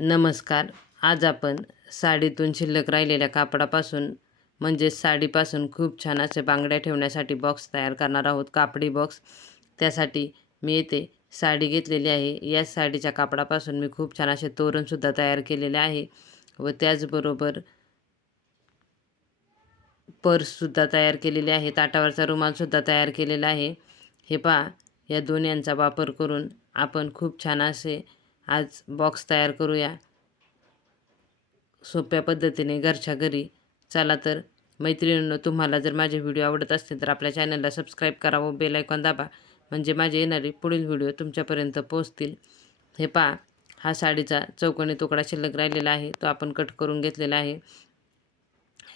नमस्कार. आज आपण साडीतून शिल्लक राहिलेल्या कापडापासून म्हणजेच साडीपासून खूप छान असे बांगड्या ठेवण्यासाठी बॉक्स तयार करणार आहोत. कापडी बॉक्स त्यासाठी मी येथे साडी घेतलेली आहे. या साडीच्या कापडापासून मी खूप छान असे तोरणसुद्धा तयार केलेले आहे व त्याचबरोबर पर्ससुद्धा तयार केलेली आहे. ताटावरचा रुमालसुद्धा तयार केलेला आहे. हे पहा या दोन्यांचा वापर करून आपण खूप छान असे आज बॉक्स तयार करूया. सोप्या पद्धतीने घरच्या घरी. चला तर मैत्रिणींनो तुम्हाला जर माझे व्हिडिओ आवडत असतील तर आपल्या चॅनलला सबस्क्राईब करा व बेल आयकॉन दाबा. म्हणजे माझे येणारे पुढील व्हिडिओ तुमच्यापर्यंत पोहोचतील. हे पहा हा साडीचा चौकोनी तुकडा शिल्लक राहिलेला आहे. तो आपण कट करून घेतलेला आहे.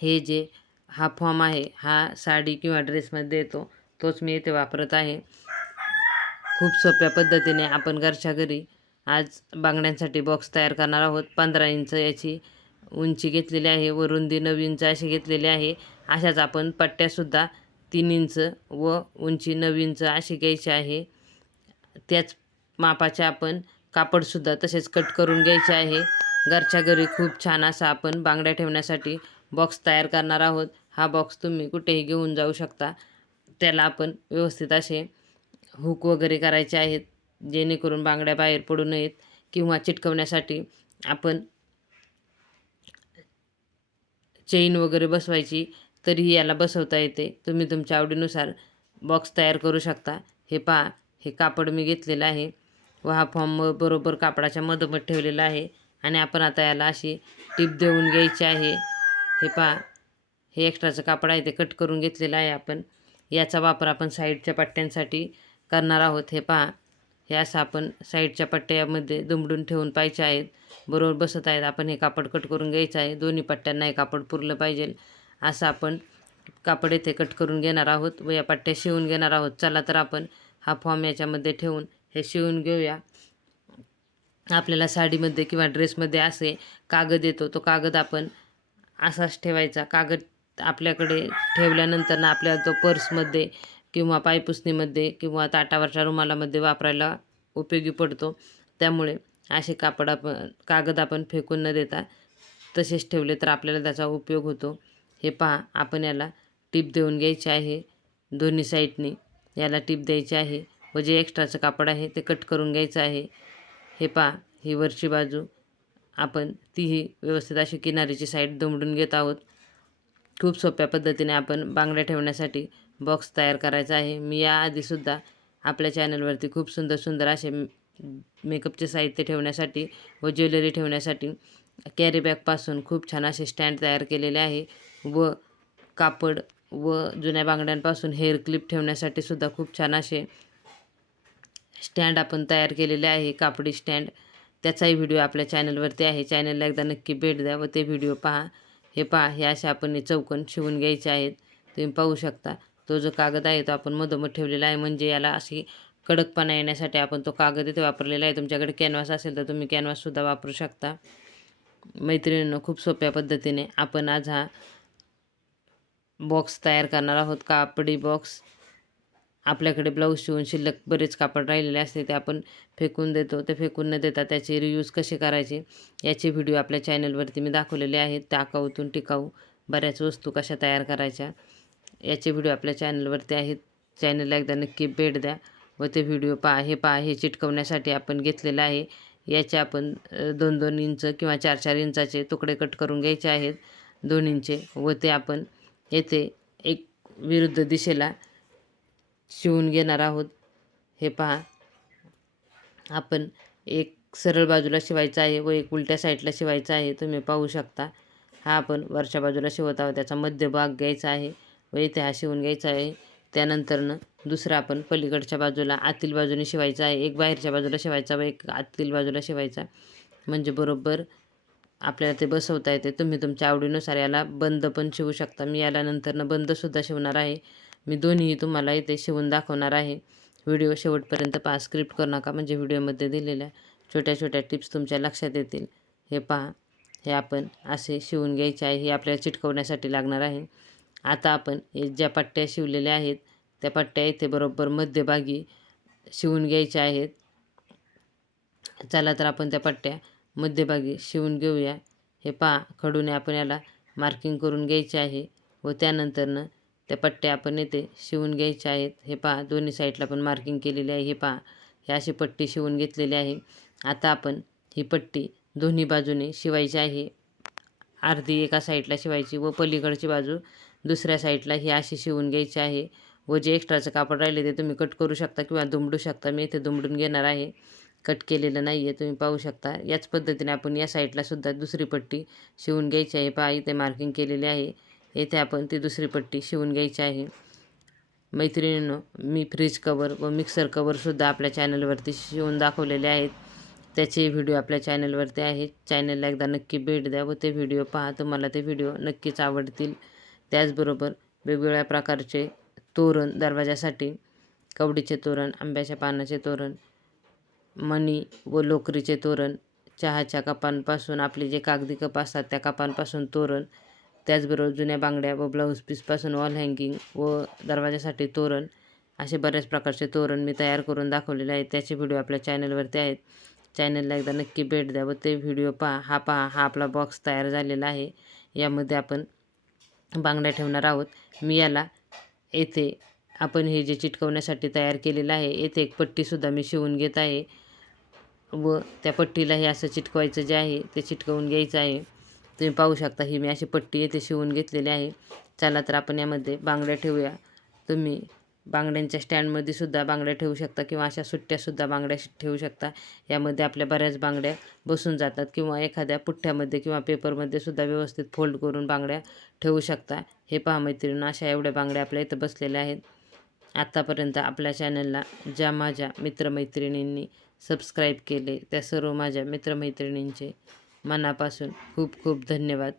हे जे हा फॉर्म आहे हा साडी किंवा ड्रेसमध्ये येतो तोच मी इथे वापरत आहे. खूप सोप्या पद्धतीने आपण घरच्या घरी आज बांगड्यांसाठी बॉक्स तयार करणार आहोत. पंधरा इंच याची उंची घेतलेली आहे. व रुंदी नऊ इंच अशी घेतलेली आहे. अशाच आपण पट्ट्यासुद्धा तीन इंच व उंची नऊ इंच अशी घ्यायची आहे. त्याच मापाचे आपण कापडसुद्धा तसेच कट करून घ्यायचे आहे. घरच्या घरी खूप छान असा आपण बांगड्या ठेवण्यासाठी बॉक्स तयार करणार आहोत. हा बॉक्स तुम्ही कुठेही घेऊन जाऊ शकता. त्याला आपण व्यवस्थित असे हुक वगैरे करायचे आहेत. जेणेकरून बांगड्या बाहेर पडू नयेत किंवा चिटकवण्यासाठी आपण चेन वगैरे बसवायची तरीही याला बसवता येते. तुम्ही तुमच्या आवडीनुसार बॉक्स तयार करू शकता. हे पहा हे कापड मी घेतलेलं आहे. व हा फॉर्म बरोबर कापडाच्या मधोमध ठेवलेला आहे. आणि आपण आता याला अशी टीप देऊन घ्यायची आहे. हे पहा हे एक्स्ट्राचं कापड आहे ते कट करून घेतलेलं आहे आपण. याचा वापर आपण साईडच्या पट्ट्यांसाठी करणार आहोत. हे पहा हे असं आपण साईडच्या पट्ट्यामध्ये दुमडून ठेवून पाहिजे आहेत. बरोबर बसत आहेत. आपण हे कापड कट करून घ्यायचं आहे. दोन्ही पट्ट्यांना हे कापड पुरलं पाहिजे. असं आपण कापड येथे कट करून घेणार आहोत व या पट्ट्या शिवून घेणार आहोत. चला तर आपण हा फॉर्म याच्यामध्ये ठेवून हे शिवून घेऊया. आपल्याला साडीमध्ये किंवा ड्रेसमध्ये असे कागद येतो. तो कागद आपण असाच ठेवायचा. कागद आपल्याकडे ठेवल्यानंतर ना आपल्याला तो पर्समध्ये किंवा पायपुसणीमध्ये किंवा ताटावरच्या रुमालामध्ये वापरायला उपयोगी पडतो. त्यामुळे असे कापड आपण कागद आपण फेकून न देता तसेच ठेवले तर आपल्याला त्याचा उपयोग होतो. हे पहा आपण याला टीप देऊन घ्यायची आहे. दोन्ही साईडनी याला टीप द्यायची आहे व जे एक्स्ट्राचं कापड आहे ते कट करून घ्यायचं आहे. हे पहा ही वरची बाजू आपण तीही व्यवस्थित अशी किनारीची साईड दुमडून घेत आहोत. खूप सोप्या पद्धतीने आपण बांगड्या ठेवण्यासाठी बॉक्स तयार करायचा आहे. मी याआधीसुद्धा आपल्या चॅनलवरती खूप सुंदर सुंदर असे मेकअपचे साहित्य ठेवण्यासाठी व ज्वेलरी ठेवण्यासाठी कॅरीबॅगपासून खूप छान असे स्टँड तयार केलेले आहे. व कापड व जुन्या बांगड्यांपासून हेअर क्लिप ठेवण्यासाठी सुद्धा खूप छान असे स्टँड आपण तयार केलेले आहे. कापडी स्टँड त्याचाही व्हिडिओ आपल्या चॅनलवरती आहे. चॅनलला एकदा नक्की भेट द्या व ते व्हिडिओ पहा. हे पहा हे असे आपण चौकन शिवून घ्यायचे आहेत. तुम्ही पाहू शकता. तो जो कागद आहे तो आपण मधोमध ठेवलेला आहे. म्हणजे याला अशी कडकपणा येण्यासाठी आपण तो कागद इथे वापरलेला आहे. तुमच्याकडे कॅनव्हास असेल तर तुम्ही कॅनव्हाससुद्धा वापरू शकता. मैत्रिणींनो खूप सोप्या पद्धतीने आपण आज हा बॉक्स तयार करणार आहोत. कापडी बॉक्स आपल्याकडे ब्लाऊज शिवून शिल्लक बरेच कापड राहिलेले असते ते आपण फेकून देतो. ते फेकून न देता त्याचे रियूज कसे करायचे याचे व्हिडिओ आपल्या चॅनलवरती मी दाखवलेले आहेत. टाकाऊतून टिकाऊ बऱ्याच वस्तू कशा तयार करायच्या याचे व्हिडिओ आपल्या चॅनलवरती आहेत. चॅनलला एकदा नक्की भेट द्या व ते व्हिडिओ पहा. हे पहा हे चिटकवण्यासाठी आपण घेतलेलं आहे. याचे आपण दोन दोन इंच किंवा चार चार इंचाचे तुकडे कट करून घ्यायचे आहेत दोन इंचे व ते आपण येथे एक विरुद्ध दिशेला शिवून घेणार आहोत. हे पहा. आपण एक सरळ बाजूला शिवायचं आहे व एक उलट्या साईडला शिवायचं आहे. तुम्ही पाहू शकता. हा आपण वरच्या बाजूला शिवत आहोत. त्याचा मध्यभाग घ्यायचा आहे. व इथे हा शिवून घ्यायचा आहे. त्यानंतरनं दुसरा आपण पलीकडच्या बाजूला आतील बाजूने शिवायचा आहे. एक बाहेरच्या बाजूला शिवायचा व एक आतील बाजूला शिवायचा. म्हणजे बरोबर आपल्याला ते बसवता येते. तुम्ही तुमच्या आवडीनुसार याला बंद पण शिवू शकता. मी याला नंतरनं बंदसुद्धा शिवणार आहे. मी दोन्हीही तुम्हाला इथे शिवून दाखवणार आहे. व्हिडिओ शेवटपर्यंत पहा. स्क्रिप्ट करू नका. म्हणजे व्हिडिओमध्ये दिलेल्या छोट्या छोट्या टिप्स तुमच्या लक्षात येतील. हे पहा. हे आपण असे शिवून घ्यायचे आहे. हे आपल्याला चिटकवण्यासाठी लागणार आहे. आता आपण ज्या पट्ट्या शिवलेल्या आहेत त्या पट्ट्या इथे बरोबर मध्यभागी शिवून घ्यायच्या आहेत. चला तर आपण त्या पट्ट्या मध्यभागी शिवून घेऊया. हे पहा खडूने आपण याला मार्किंग करून घ्यायचे आहे व त्यानंतरनं त्या पट्ट्या आपण येथे शिवून घ्यायच्या आहेत. हे पहा दोन्ही साईडला पण मार्किंग केलेली आहे. हे पहा हे अशी पट्टी शिवून घेतलेली आहे. आता आपण ही पट्टी दोन्ही बाजूने शिवायची आहे. अर्धी एका साईडला शिवायची व पलीकडची बाजू दुसऱ्या साईडला ही अशी शिवून घ्यायची आहे. व जे एक्स्ट्राचं कापड राहिले ते तुम्ही कट करू शकता किंवा दुमडू शकता. मी इथे दुमडून घेणार आहे. कट केलेलं नाही आहे तुम्ही पाहू शकता. याच पद्धतीने आपण या साईडला सुद्धा दुसरी पट्टी शिवून घ्यायची आहे. पहा इथे मार्किंग केलेली आहे. येथे आपण ती दुसरी पट्टी शिवून घ्यायची आहे. मैत्रिणींनो मी फ्रीज कवर व मिक्सर कवरसुद्धा आपल्या चॅनलवरती शिवून दाखवलेले आहेत. त्याचे व्हिडिओ आपल्या चॅनलवरती आहेत. चॅनलला एकदा नक्की भेट द्या व ते व्हिडिओ पहा. तुम्हाला ते व्हिडिओ नक्कीच आवडतील. त्याचबरोबर वेगवेगळ्या प्रकारचे तोरण दरवाजासाठी कवडीचे तोरण आंब्याच्या पानाचे तोरण मणी व लोकरीचे तोरण चहाच्या कपांपासून आपले जे कागदी कप असतात त्या कपांपासून तोरण त्याचबरोबर जुन्या बांगड्या व ब्लाऊज पीसपासून वॉल हँगिंग व दरवाजासाठी तोरण असे बऱ्याच प्रकारचे तोरण मी तयार करून दाखवलेले आहेत. त्याचे व्हिडिओ आपल्या चॅनलवरती आहेत. चॅनलला एकदा नक्की भेट द्या व ते व्हिडिओ पहा. हा पहा हा आपला बॉक्स तयार झालेला आहे. यामध्ये आपण बांगड्या ठेवणार आहोत. मी याला येथे आपण हे जे चिटकवण्यासाठी तयार केलेलं आहे येथे एक पट्टीसुद्धा मी शिवून घेत आहे. व त्या पट्टीला हे असं चिटकवायचं जे आहे ते चिटकवून घ्यायचं आहे. तुम्ही पाहू शकता ही मी अशी पट्टी येथे शिवून घेतलेली आहे. चला तर आपण यामध्ये बांगड्या ठेवूया. तुम्ही बांगड्यांच्या स्टँडमध्ये सुद्धा बांगड्या ठेवू शकता किंवा अशा सुट्ट्यासुद्धा बांगड्या ठेवू शकता. यामध्ये आपल्या बऱ्याच बांगड्या बसून जातात किंवा एखाद्या पुठ्ठ्यामध्ये किंवा पेपरमध्ये सुद्धा व्यवस्थित फोल्ड करून बांगड्या ठेवू शकता. हे पहा मैत्रिणी अशा एवढ्या बांगड्या आपल्या इथं बसलेल्या आहेत. आत्तापर्यंत आपल्या चॅनलला ज्या माझ्या मित्रमैत्रिणींनी सबस्क्राईब केले त्या सर्व माझ्या मित्रमैत्रिणींचे मनापासून खूप खूप धन्यवाद.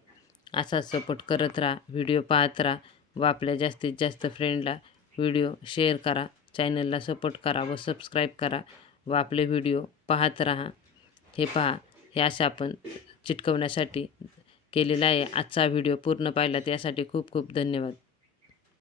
असा सपोर्ट करत राहा व्हिडिओ पाहत राहा व आपल्या जास्तीत जास्त फ्रेंडला व्हिडिओ शेअर करा. चॅनलला सपोर्ट करा व सबस्क्राईब करा व आपले व्हिडिओ पाहत राहा. हे पहा हे असं आपण चिटकवण्यासाठी केलेला आहे. आजचा व्हिडिओ पूर्ण पाहिला त्यासाठी खूप खूप धन्यवाद.